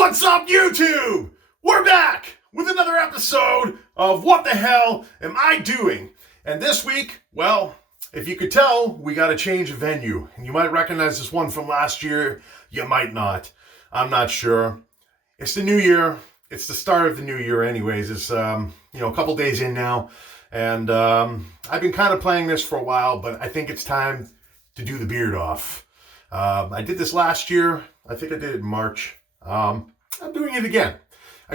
What's up, YouTube? We're back with another episode of What the Hell Am I Doing? And this week, well, if you could tell, we got to change of venue. And you might recognize this one from last year. You might not. I'm not sure. It's the new year. It's the start of the new year anyways. It's, a couple days in now. And I've been kind of playing this for a while, but I think it's time to do the beard off. I did this last year. I think I did it in March. I'm doing it again. I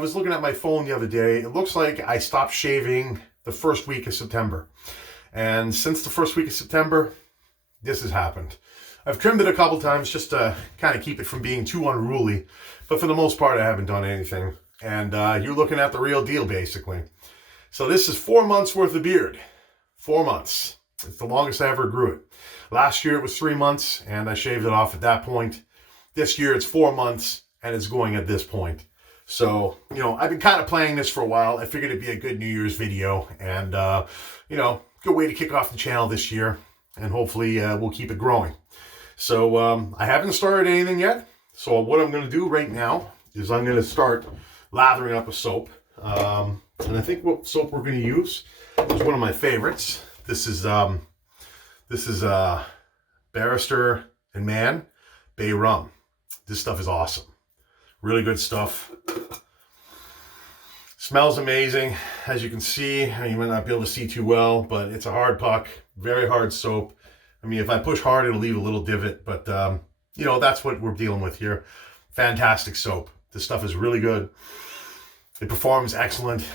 was looking at my phone the other day. It looks like I stopped shaving the first week of September. And since the first week of September, this has happened. I've trimmed it a couple times just to kind of keep it from being too unruly. But for the most part, I haven't done anything. And you're looking at the real deal, basically. So this is 4 months worth of beard. 4 months. It's the longest I ever grew it. Last year it was 3 months, and I shaved it off at that point. This year it's 4 months, and it's going at this point. So, I've been kind of playing this for a while. I figured it'd be a good New Year's video, and, good way to kick off the channel this year, and hopefully we'll keep it growing. So, I haven't started anything yet. So what I'm going to do right now is I'm going to start lathering up a soap. And I think what soap we're going to use is one of my favorites. This is Barrister and Mann Bay Rum. This stuff is awesome. Really good stuff. Smells amazing. As you can see, you might not be able to see too well, but it's a hard puck. Very hard soap. I mean, if I push hard, it'll leave a little divot, but that's what we're dealing with here. Fantastic soap. This stuff is really good. It performs excellent.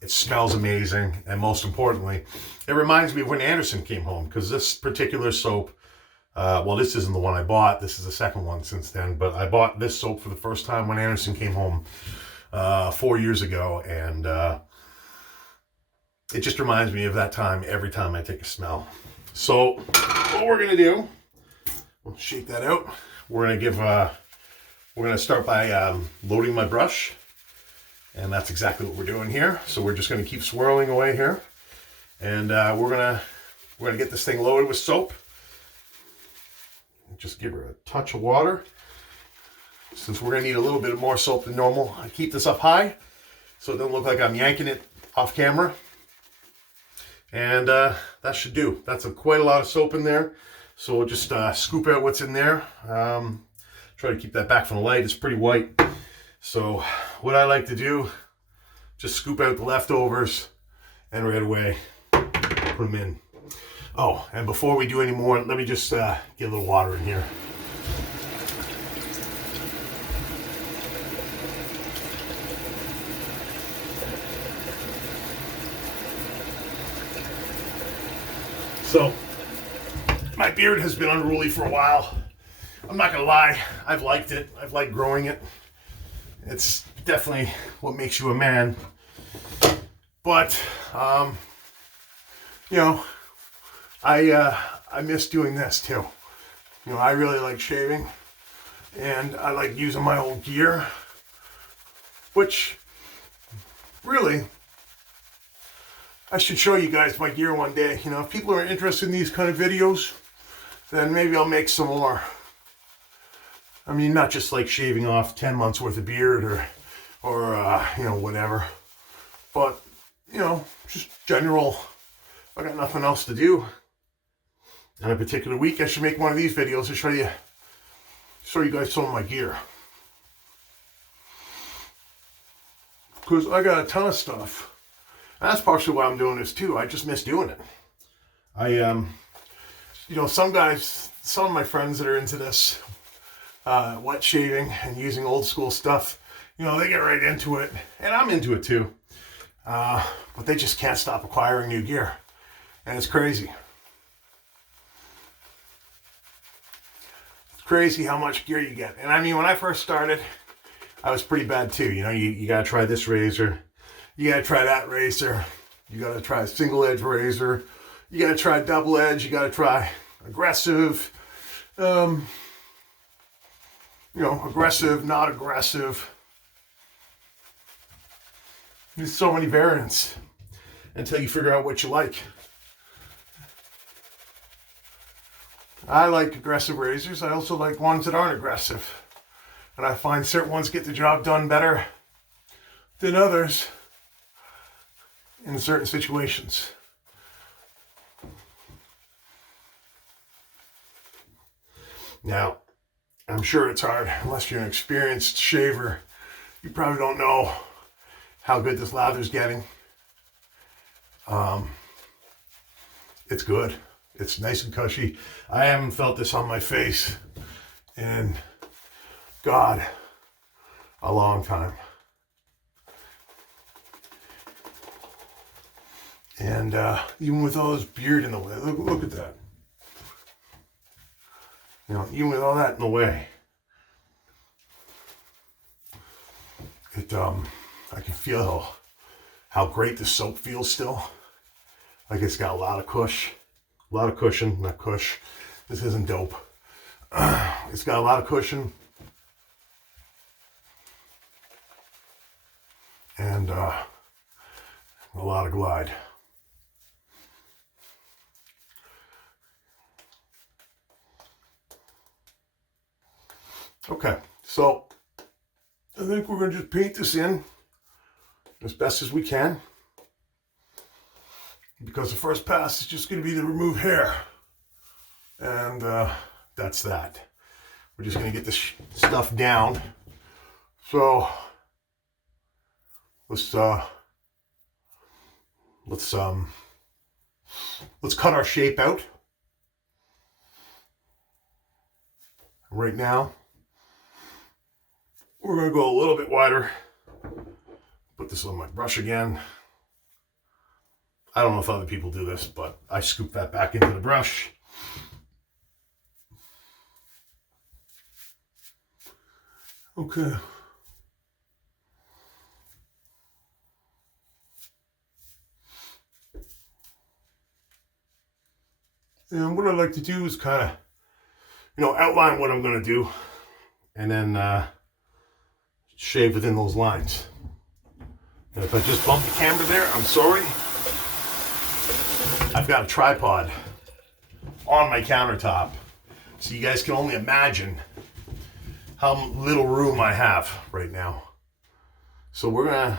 It smells amazing. And most importantly, it reminds me of when Anderson came home, because this particular soap, this isn't the one I bought. This is the second one since then. But I bought this soap for the first time when Anderson came home 4 years ago. And it just reminds me of that time every time I take a smell. So what we're going to do, we'll shake that out. We're going to start by loading my brush. And that's exactly what we're doing here. So we're just going to keep swirling away here. And we're gonna get this thing loaded with soap. Just give her a touch of water. Since we're going to need a little bit more soap than normal, I keep this up high so it doesn't look like I'm yanking it off camera. And that should do. That's quite a lot of soap in there. So we'll just scoop out what's in there. Try to keep that back from the light. It's pretty white. So what I like to do, just scoop out the leftovers and right away put them in. Oh, and before we do any more, let me just get a little water in here. So my beard has been unruly for a while. I'm not gonna lie, I've liked it. I've liked growing it. It's definitely what makes you a man. But, I miss doing this too. I really like shaving. And I like using my old gear. Which, really, I should show you guys my gear one day. If people are interested in these kind of videos, then maybe I'll make some more. I mean, not just like shaving off 10 months worth of beard or whatever. But, just general, if I got nothing else to do on a particular week, I should make one of these videos to show you guys some of my gear. Because I got a ton of stuff. And that's partially why I'm doing this too. I just miss doing it. Some of my friends that are into this, wet shaving and using old school stuff, they get right into it, and I'm into it too, but they just can't stop acquiring new gear, and it's crazy. It's crazy how much gear you get. And I mean, when I first started, I was pretty bad too. You gotta try this razor, you gotta try that razor, you gotta try a single edge razor, you gotta try double edge, you gotta try aggressive, aggressive, not aggressive. There's so many variants until you figure out what you like. I like aggressive razors. I also like ones that aren't aggressive. And I find certain ones get the job done better than others in certain situations. Now, I'm sure it's hard unless you're an experienced shaver. You probably don't know how good this lather's getting. It's good. It's nice and cushy. I haven't felt this on my face in, God, a long time. And even with all this beard in the way, look at that. You know, even with all that in the way, I can feel how great the soap feels still. Like it's got a lot of cushion, not cush. This isn't dope. It's got a lot of cushion. And a lot of glide. Okay, so I think we're going to just paint this in as best as we can, because the first pass is just going to be to remove hair, and that's that. We're just going to get this stuff down. So let's cut our shape out. Right now, we're going to go a little bit wider. Put this on my brush again. I don't know if other people do this, but I scoop that back into the brush. Okay. And what I like to do is kind of, outline what I'm going to do, and then shave within those lines. And if I just bump the camera there, I'm sorry. I've got a tripod on my countertop, so you guys can only imagine how little room I have right now. So we're gonna,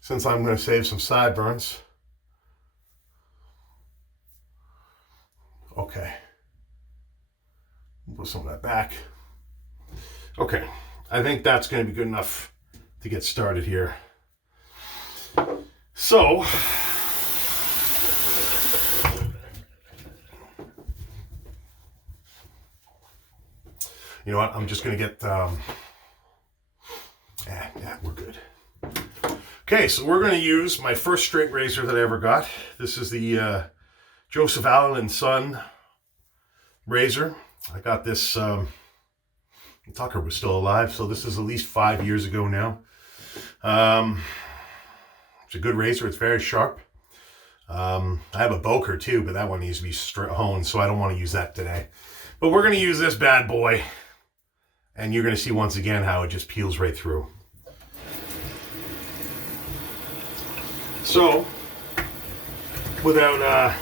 since I'm gonna save some sideburns, okay, put some of that back. Okay, I think that's gonna be good enough to get started here. So, you know what? I'm just gonna get. We're good. Okay, so we're gonna use my first straight razor that I ever got. This is the Joseph Allen and Son razor. I got this. Tucker was still alive, so this is at least 5 years ago now. It's a good razor. It's very sharp. I have a Boker too, but that one needs to be honed, so I don't want to use that today. But we're going to use this bad boy, and you're going to see once again how it just peels right through. So, without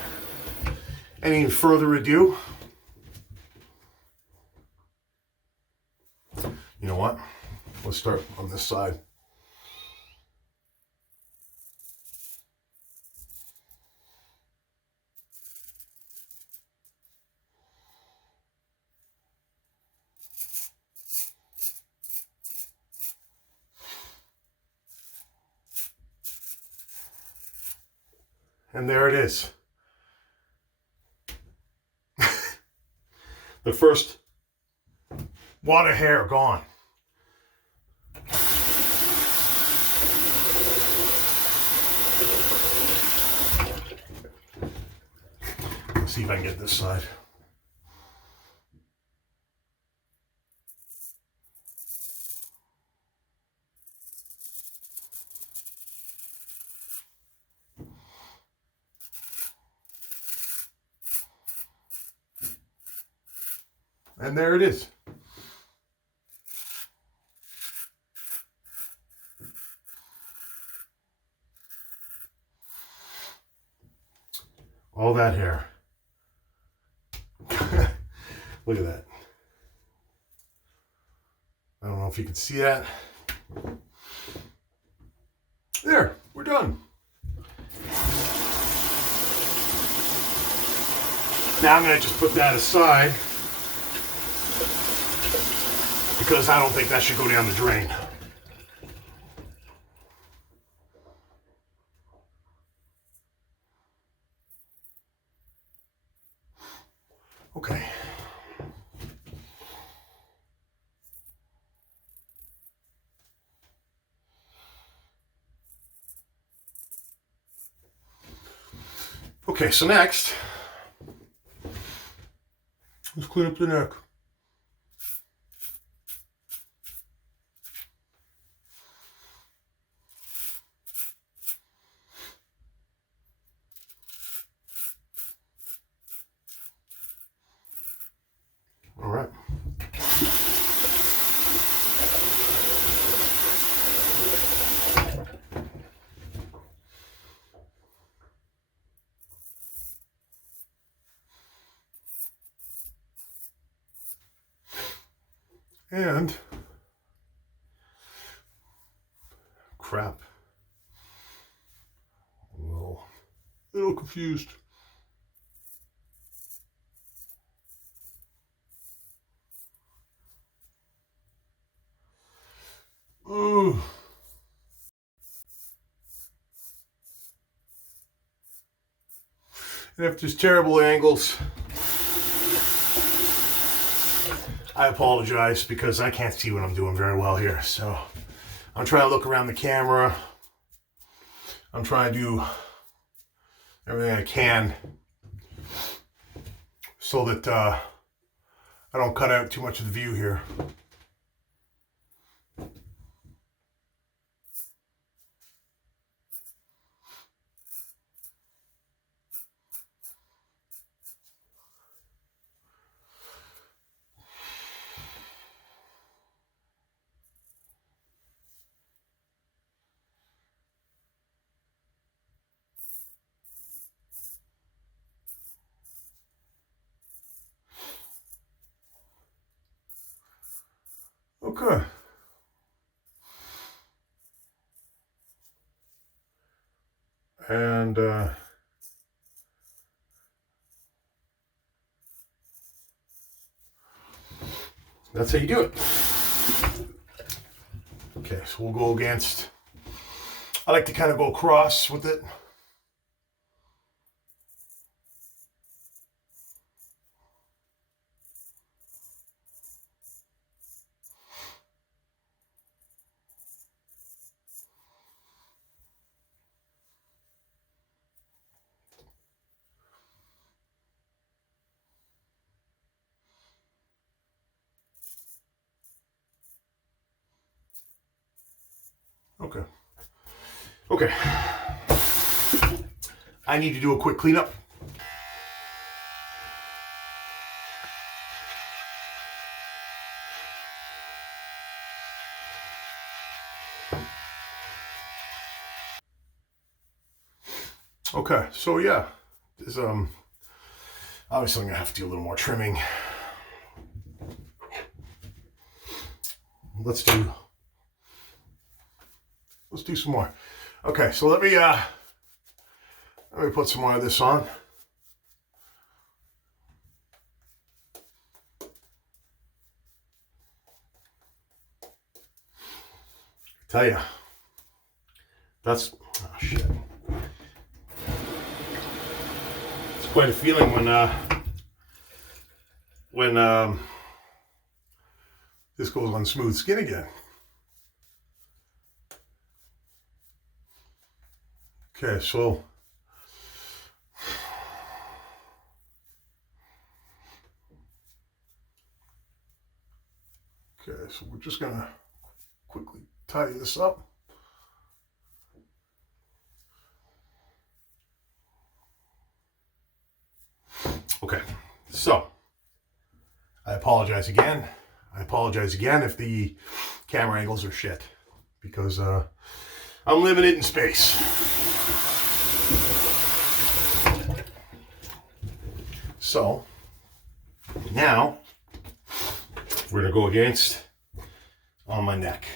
any further ado, you know what? Let's start on this side. And there it is. The first wad of hair gone. Let's see if I can get this side. And there it is. All that hair. Look at that. know if you can see that. There, we're done. Now I'm going to just put that aside because I don't think that should go down the drain. Okay. Okay, so next, let's clean up the neck. All right. And crap. I'm a little confused. Ooh. And if there's terrible angles, I apologize because I can't see what I'm doing very well here. So I'm trying to look around the camera. I'm trying to do everything I can so that I don't cut out too much of the view here. Okay. And that's how you do it. Okay, so we'll go against, I like to kind of go across with it. Okay. Okay. I need to do a quick cleanup. Okay, so yeah, there's obviously I'm gonna have to do a little more trimming. Let's do some more. Okay, so let me put some more of this on. I tell you, that's shit. It's quite a feeling when this goes on smooth skin again. Okay, so we're just gonna quickly tidy this up. Okay, so I apologize again. I apologize again if the camera angles are shit because I'm limited in space. So now we're gonna go against on my neck.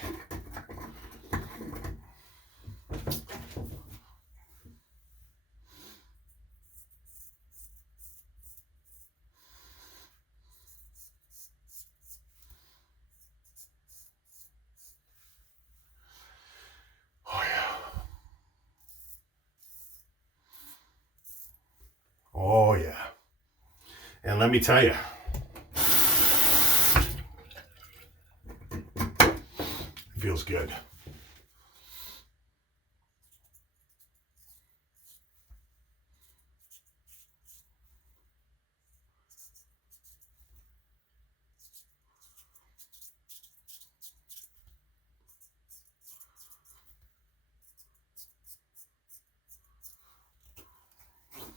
Oh yeah. Oh yeah. And let me tell you, it feels good.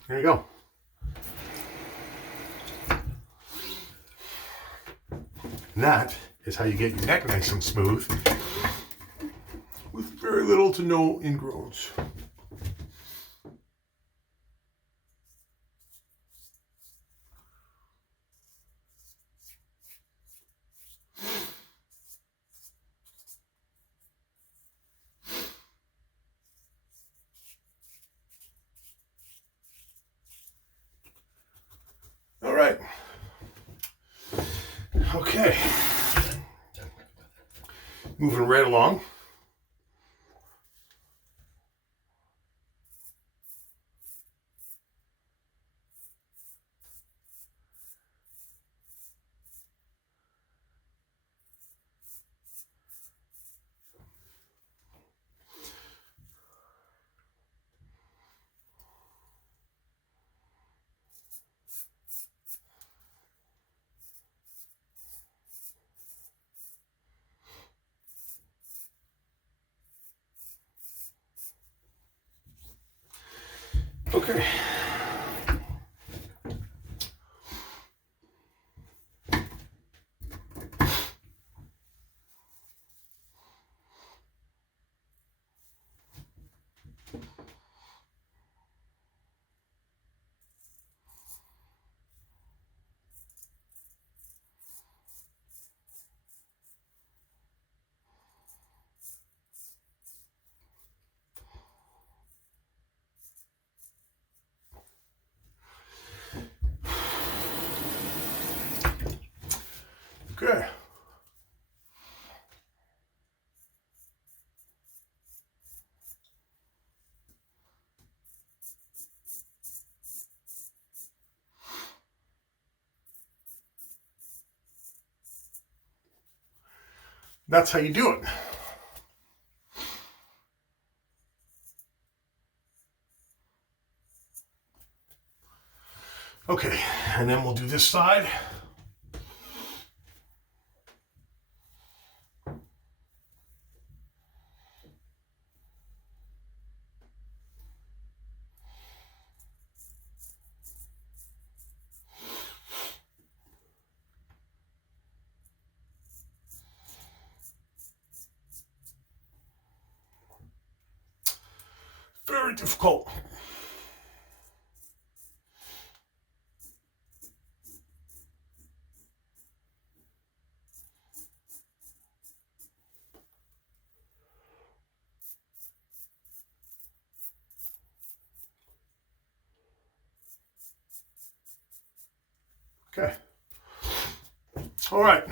There you go. And that is how you get your neck nice and smooth with very little to no ingrowns. All right. Okay. Moving right along. Okay. Okay. That's how you do it. Okay, and then we'll do this side. Very difficult. Okay. All right.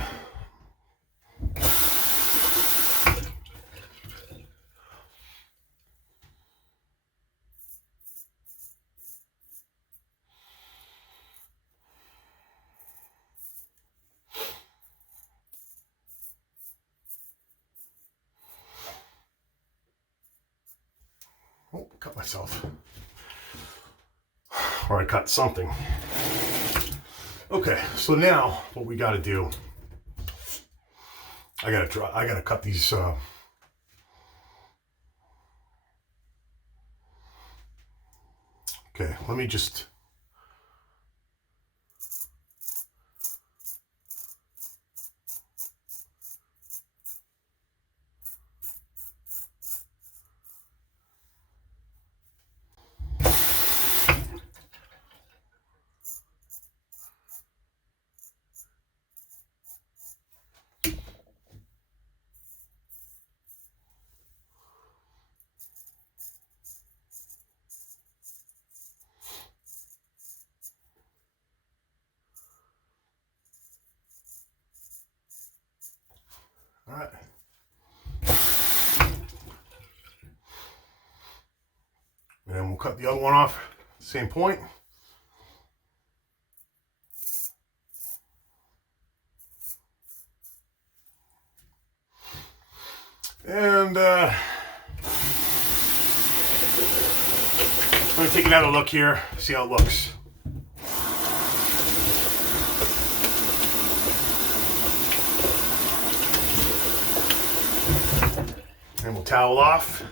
Oh, cut myself. Or I cut something. Okay, so now what we got to do, I gotta cut these. Okay, let me just. And we'll cut the other one off, same point. And I'm going to take another look here, see how it looks. And we'll towel off.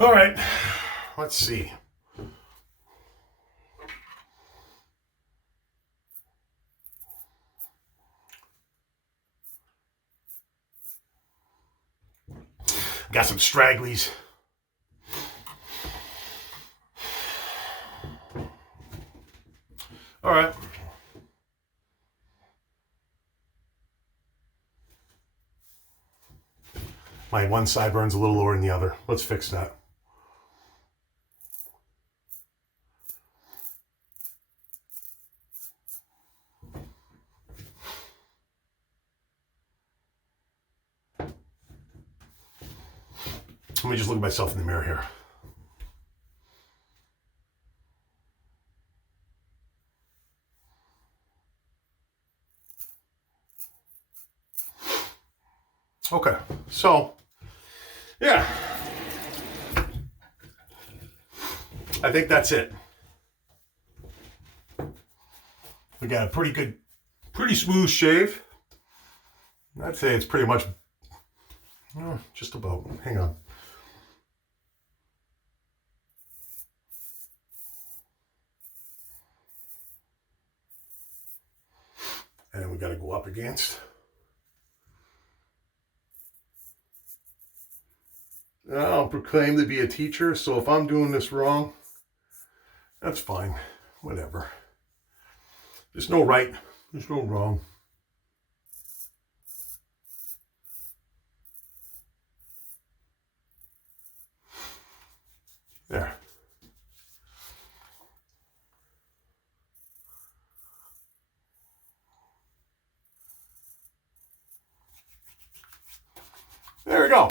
All right, let's see. Got some stragglies. All right. My one sideburns a little lower than the other. Let's fix that. Let me just look at myself in the mirror here. Okay, so, yeah. I think that's it. We got a pretty smooth shave. I'd say it's pretty much, just about. Hang on. And we got to go up against. I don't proclaim to be a teacher, so if I'm doing this wrong, that's fine. Whatever. There's no right. There's no wrong. There. There we go.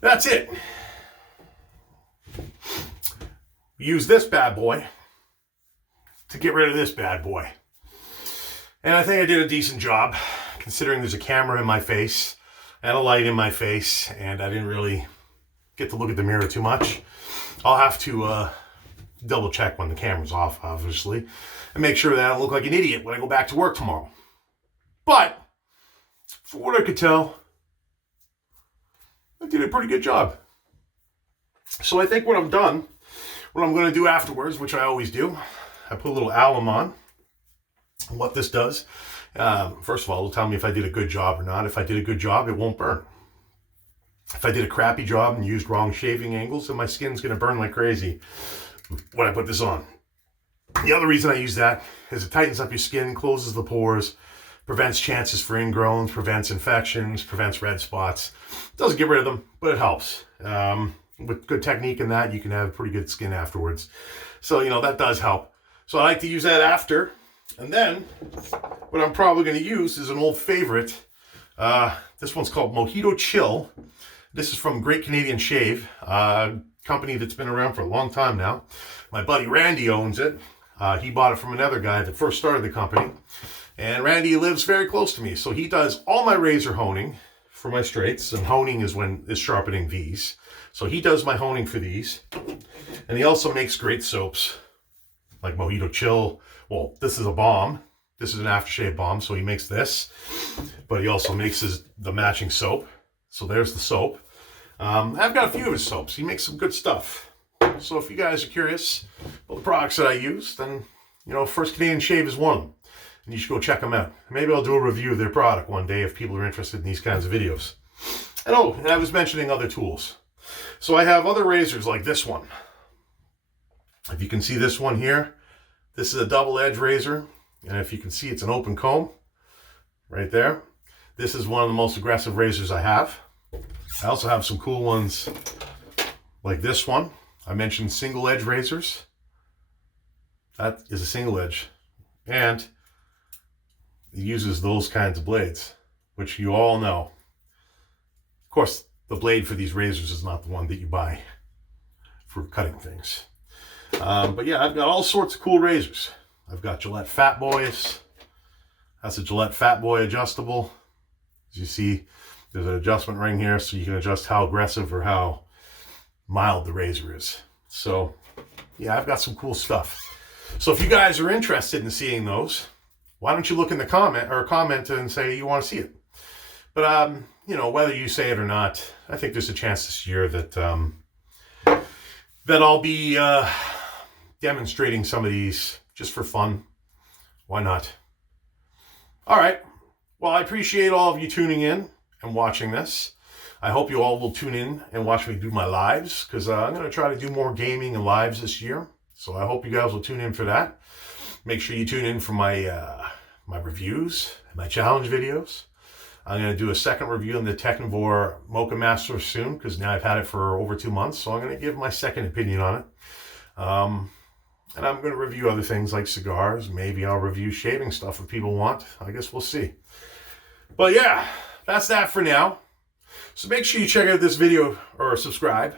That's it. Use this bad boy to get rid of this bad boy. And I think I did a decent job, considering there's a camera in my face and a light in my face, and I didn't really get to look at the mirror too much. I'll have to double check when the camera's off, obviously, and make sure that I don't look like an idiot when I go back to work tomorrow. But, for what I could tell, I did a pretty good job. So I think what I'm going to do afterwards, which I always do, I put a little alum on. What this does, first of all, it'll tell me if I did a good job or not. If I did a good job, it won't burn. If I did a crappy job and used wrong shaving angles, then my skin's going to burn like crazy when I put this on. The other reason I use that is it tightens up your skin, closes the pores, prevents chances for ingrowns, prevents infections, prevents red spots. Doesn't get rid of them, but it helps. With good technique in that, you can have pretty good skin afterwards. So, that does help. So I like to use that after. And then, what I'm probably going to use is an old favorite. This one's called Mojito Chill. This is from Great Canadian Shave, a company that's been around for a long time now. My buddy Randy owns it. He bought it from another guy that first started the company. And Randy lives very close to me, so he does all my razor honing for my straights. And honing is sharpening these. So he does my honing for these. And he also makes great soaps, like Mojito Chill. Well, this is a balm. This is an aftershave balm, so he makes this. But he also makes the matching soap. So there's the soap. I've got a few of his soaps. He makes some good stuff. So if you guys are curious about the products that I use, then, First Canadian Shave is one of them. And you should go check them out. Maybe I'll do a review of their product one day if people are interested in these kinds of videos. And I was mentioning other tools. So I have other razors like this one. If you can see this one here, this is a double edge razor. And if you can see, it's an open comb right there. This is one of the most aggressive razors I have. I also have some cool ones like this one. I mentioned single edge razors. That is a single edge. And it uses those kinds of blades, which you all know. Of course, the blade for these razors is not the one that you buy for cutting things. But yeah, I've got all sorts of cool razors. I've got Gillette Fat Boys. That's a Gillette Fat Boy adjustable. As you see, there's an adjustment ring here so you can adjust how aggressive or how mild the razor is. So yeah, I've got some cool stuff. So if you guys are interested in seeing those, why don't you look in the comment and say you want to see it. But you know, whether you say it or not, I think there's a chance this year that that I'll be demonstrating some of these just for fun. Why not? All right. Well, I appreciate all of you tuning in and watching this. I hope you all will tune in and watch me do my lives, because I'm going to try to do more gaming and lives this year. So I hope you guys will tune in for that. Make sure you tune in for my my reviews, my challenge videos. I'm going to do a second review on the Technivore Mocha Master soon, because now I've had it for over 2 months. So I'm going to give my second opinion on it. And I'm going to review other things like cigars. Maybe I'll review shaving stuff if people want. I guess we'll see. But yeah, that's that for now. So make sure you check out this video or subscribe.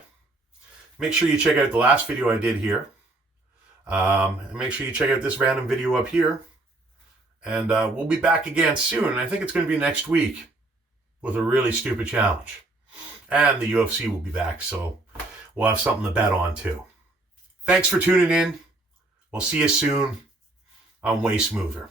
Make sure you check out the last video I did here. And make sure you check out this random video up here. And we'll be back again soon. And I think it's going to be next week with a really stupid challenge. And the UFC will be back. So we'll have something to bet on too. Thanks for tuning in. We'll see you soon. I'm way smoother.